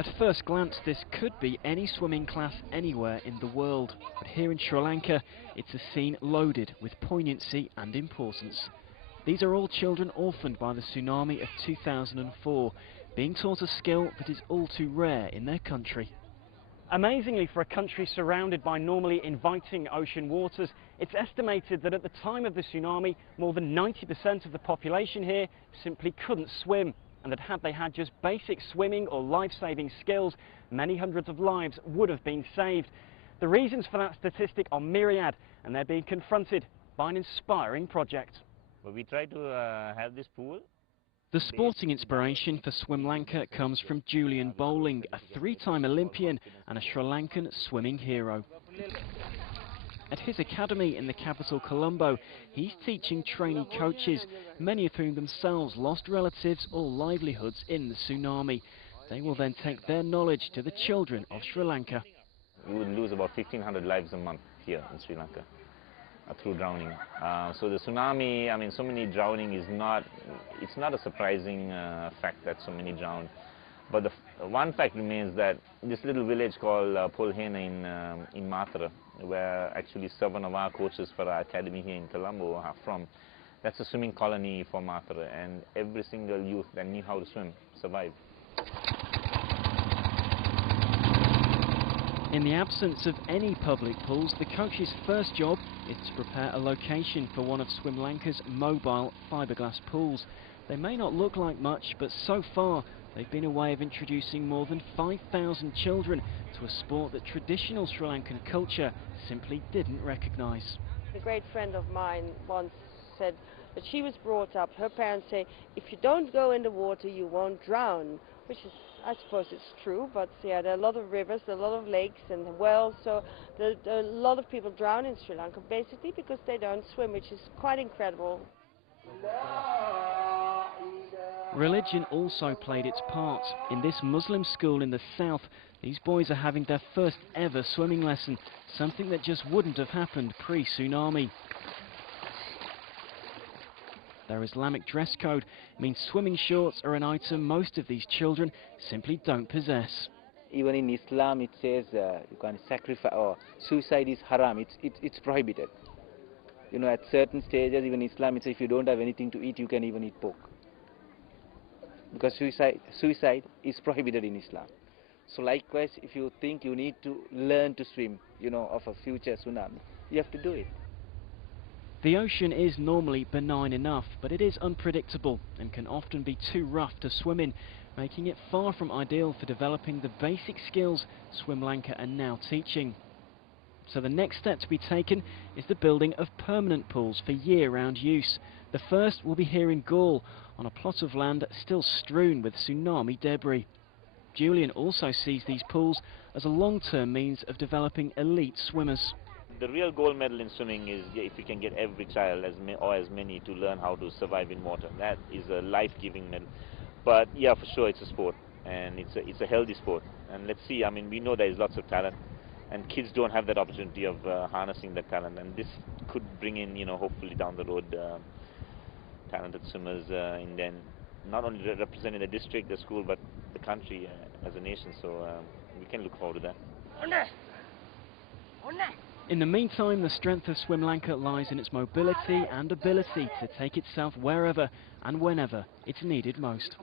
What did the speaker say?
At first glance, this could be any swimming class anywhere in the world, but here in Sri Lanka, it's a scene loaded with poignancy and importance. These are all children orphaned by the tsunami of 2004, being taught a skill that is all too rare in their country. Amazingly, for a country surrounded by normally inviting ocean waters, it's estimated that at the time of the tsunami, more than 90% of the population here simply couldn't swim, and that had they had just basic swimming or life-saving skills, many hundreds of lives would have been saved. The reasons for that statistic are myriad, and they're being confronted by an inspiring project. Well, we try to have this pool. The sporting inspiration for SwimLanka comes from Julian Bowling, a three-time Olympian and a Sri Lankan swimming hero. At his academy in the capital Colombo, he's teaching trainee coaches, many of whom themselves lost relatives or livelihoods in the tsunami. They will then take their knowledge to the children of Sri Lanka. We would lose about 1,500 lives a month here in Sri Lanka through drowning. So the tsunami, I mean, so many drowning is not, it's not a surprising fact that so many drowned. But the one fact remains that this little village called Polhena in Matra, where actually 7 of our coaches for our academy here in Colombo are from, that's a swimming colony for Matra, and every single youth that knew how to swim survived. In the absence of any public pools, the coach's first job is to prepare a location for one of SwimLanka's mobile fiberglass pools. They may not look like much, but so far they've been a way of introducing more than 5,000 children to a sport that traditional Sri Lankan culture simply didn't recognise. A great friend of mine once said that she was brought up, her parents say, if you don't go in the water you won't drown, which is, I suppose it's true, but yeah, there are a lot of rivers, there are a lot of lakes and wells, so there are a lot of people drown in Sri Lanka basically because they don't swim, which is quite incredible. Religion also played its part. In this Muslim school in the south, these boys are having their first ever swimming lesson, something that just wouldn't have happened pre-tsunami. Their Islamic dress code means swimming shorts are an item most of these children simply don't possess. Even in Islam it says you can sacrifice, or suicide is haram, it's prohibited. You know, at certain stages, even Islam, it says if you don't have anything to eat, you can even eat pork. Because suicide is prohibited in Islam. So likewise, if you think you need to learn to swim, you know, of a future tsunami, you have to do it. The ocean is normally benign enough, but it is unpredictable and can often be too rough to swim in, making it far from ideal for developing the basic skills SwimLanka are now teaching. So the next step to be taken is the building of permanent pools for year-round use. The first will be here in Gaul, on a plot of land still strewn with tsunami debris. Julian also sees these pools as a long-term means of developing elite swimmers. The real gold medal in swimming is if you can get every child or as many to learn how to survive in water. That is a life-giving medal. But yeah, for sure it's a sport, and it's a healthy sport. And let's see, I mean, we know there is lots of talent, and kids don't have that opportunity of harnessing that talent, and this could bring in, you know, hopefully down the road talented swimmers in then not only representing the district, the school, but the country as a nation. So we can look forward to that. In the meantime, the strength of SwimLanka lies in its mobility and ability to take itself wherever and whenever it's needed most.